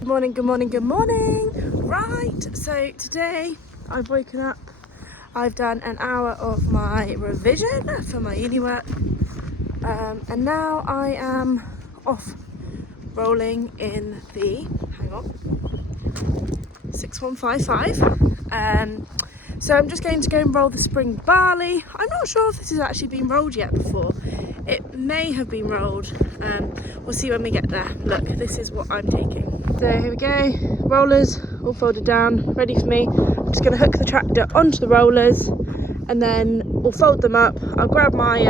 Good morning, good morning, good morning. Right, so today I've woken up. I've done an hour of my revision for my uni work. And now I am off rolling in the, hang on, 6155. So I'm just going to go and roll the spring barley. I'm not sure if this has actually been rolled yet before. It may have been rolled. We'll see when we get there. Look, this is what I'm taking. So here we go, rollers all folded down, ready for me. I'm just going to hook the tractor onto the rollers and then we'll fold them up. I'll grab my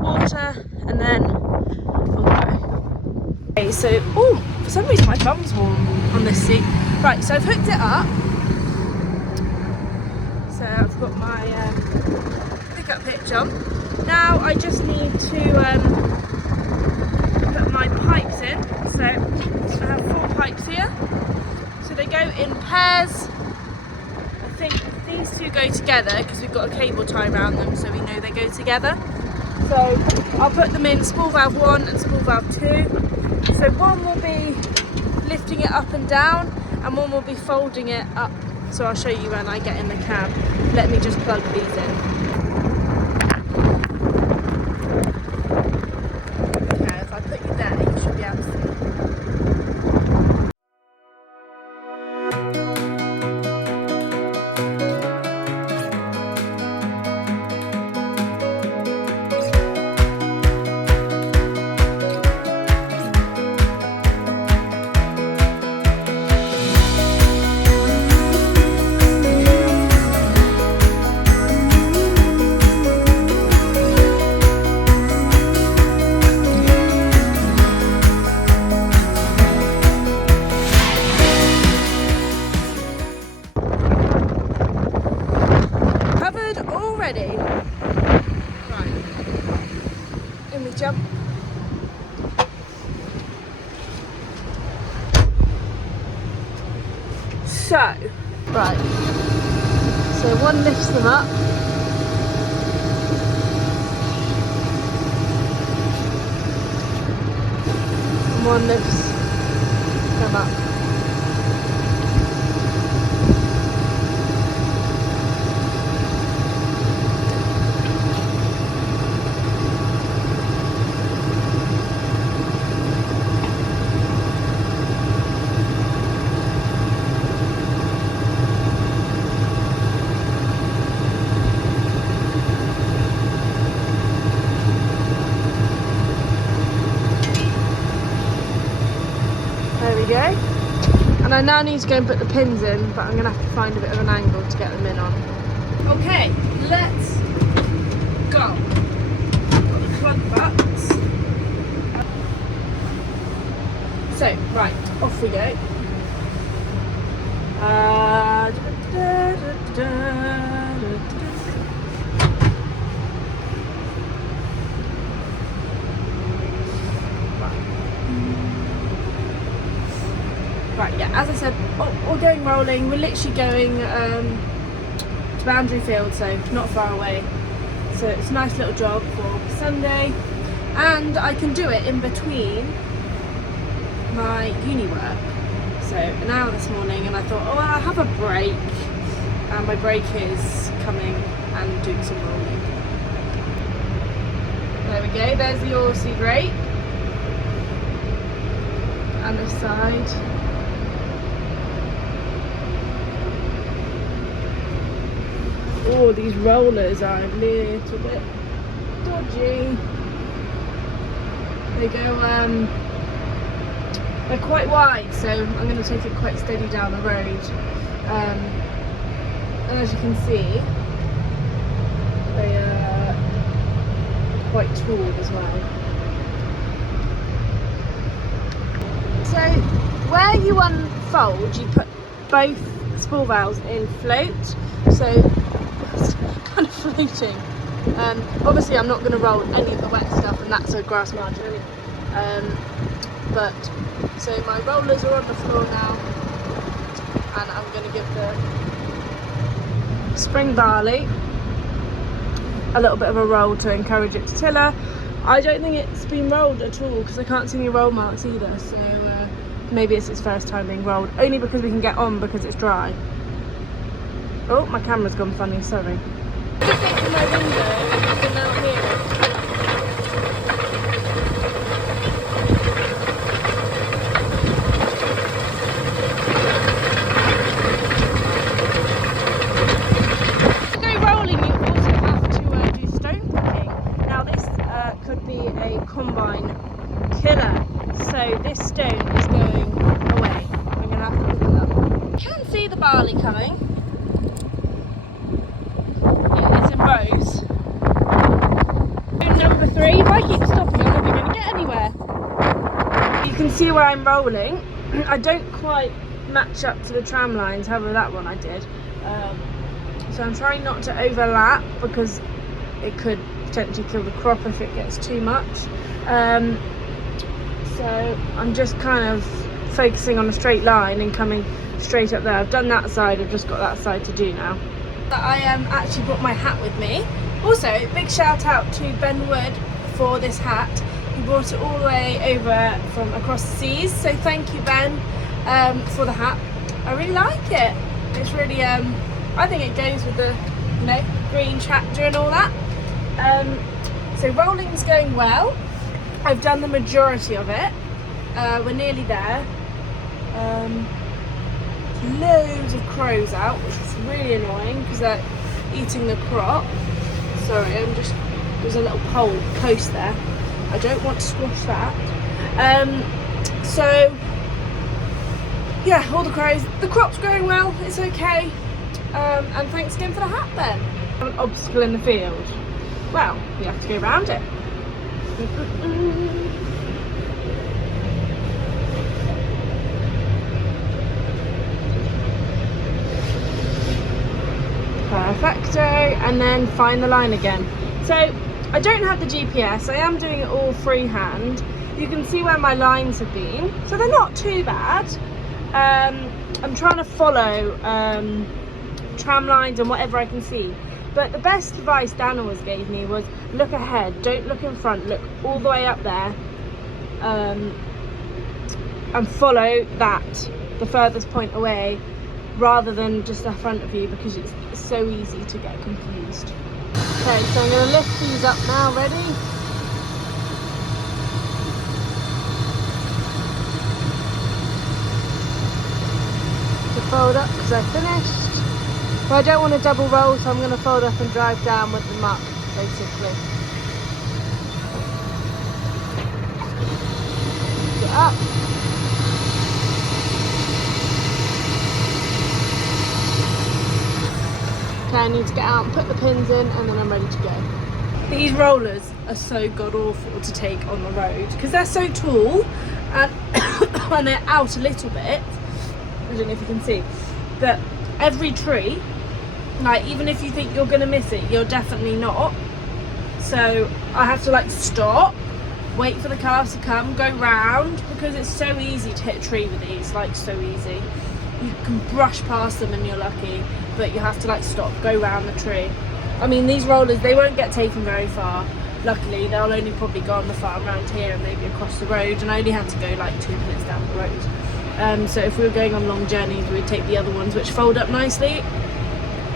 water and then we'll go. Okay, so, oh, for some reason my bum's warm on this seat. Right, so I've hooked it up. So I've got my pickup hitch on. Now I just need to put my pipes in. So I have 4 pipes here. So they go in pairs. I think these 2 go together because we've got a cable tie around them so we know they go together. So I'll put them in spool valve 1 and spool valve 2. So one will be lifting it up and down and one will be folding it up. So I'll show you when I get in the cab. Let me just plug these in. Already. Right. In we jump. So, right. So one lifts them up. And one lifts them up. Go. And I now need to go and put the pins in, but I'm going to have to find a bit of an angle to get them in on. Okay, let's go. Got the plug butts. So, right, off we go. Right, yeah, as I said, we're going rolling. We're literally going to Boundary Field, so not far away. So it's a nice little job for Sunday. And I can do it in between my uni work. So an hour this morning and I thought, oh, I'll have a break. And my break is coming and doing some rolling. There we go, there's the oil seed rate. And this side. Oh, these rollers are a little bit dodgy. They go, they're quite wide, so I'm going to take it quite steady down the road. And as you can see, they are quite tall as well. So, where you unfold, you put both spool valves in float, so kind of floating. Obviously I'm not going to roll any of the wet stuff and that's a grass margin anyway. But so my rollers are on the floor now and I'm going to give the spring barley a little bit of a roll to encourage it to tiller. I don't think it's been rolled at all because I can't see any roll marks either, so maybe it's its first time being rolled, only because we can get on because it's dry. Oh, my camera's gone funny, sorry. Just open my window, you can now hear it. To go rolling, you also have to do stone picking. Now this could be a combine killer, so this stone is going away. I'm going to have to pick it up. You can see the barley coming. Rows. Number 3, if I keep stopping, I'm never going to get anywhere. You can see where I'm rolling. I don't quite match up to the tram lines, however that one I did. So I'm trying not to overlap because it could potentially kill the crop if it gets too much. So I'm just kind of focusing on a straight line and coming straight up there. I've done that side, I've just got that side to do now. I actually brought my hat with me. Also, big shout out to Ben Wood for this hat. He brought it all the way over from across the seas. So thank you, Ben, for the hat. I really like it. It's really, I think it goes with the, you know, green tractor and all that. So rolling's going well. I've done the majority of it. We're nearly there. Loads of crows out, which is really annoying because they're eating the crop. Sorry, there's a little post there. I don't want to squash that. So yeah, all the crows. The crop's growing well. It's okay. And thanks again for the hat, Ben. An obstacle in the field. Well, you have to go around it. Perfecto, and then find the line again. So I don't have the GPS, I am doing it all freehand. You can see where my lines have been, so they're not too bad. I'm trying to follow tram lines and whatever I can see, but the best advice Dan always gave me was look ahead, don't look in front, look all the way up there, and follow that, the furthest point away, rather than just in front of you, because it's so easy to get confused. Okay, so I'm going to lift these up now, ready? To fold up because I finished. But I don't want to double roll, so I'm going to fold up and drive down with them up, basically. Get up. Okay, I need to get out and put the pins in, and then I'm ready to go. These rollers are so god awful to take on the road because they're so tall and, and they're out a little bit. I don't know if you can see, but every tree, like even if you think you're going to miss it, you're definitely not. So I have to like stop, wait for the cars to come, go round, because it's so easy to hit a tree with these, like so easy. You can brush past them and you're lucky, but you have to like stop, go round the tree. I mean, these rollers, they won't get taken very far. Luckily, they'll only probably go on the farm around here and maybe across the road, and I only had to go like 2 minutes down the road. So if we were going on long journeys, we'd take the other ones which fold up nicely.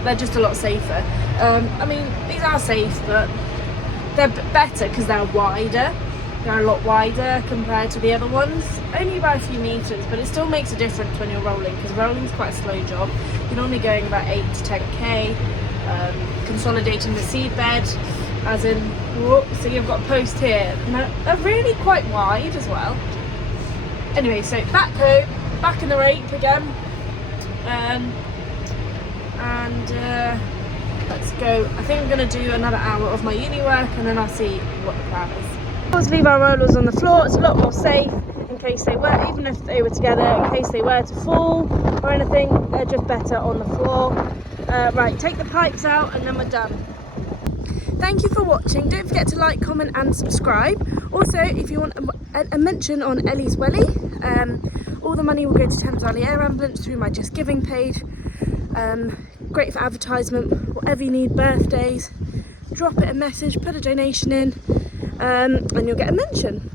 They're just a lot safer. I mean, these are safe, but they're better because they're wider. They're a lot wider compared to the other ones, only by a few meters, but it still makes a difference when you're rolling, because rolling's quite a slow job. You're normally going about 8 to 10k, consolidating the seed bed, as in, whoop, so you've got a post here, and they're really quite wide as well. Anyway, so back home, back in the rape again, let's go. I think I'm going to do another hour of my uni work, and then I'll see what the plan is. Always leave our rollers on the floor, it's a lot more safe in case they were, even if they were together, in case they were to fall or anything, they're just better on the floor. Right, take the pipes out and then we're done. Thank you for watching, don't forget to like, comment and subscribe. Also, if you want a mention on Ellie's Welly, all the money will go to Thames Valley Air Ambulance through my Just Giving page. Great for advertisement, whatever you need, birthdays, drop it a message, put a donation in, and you'll get a mention.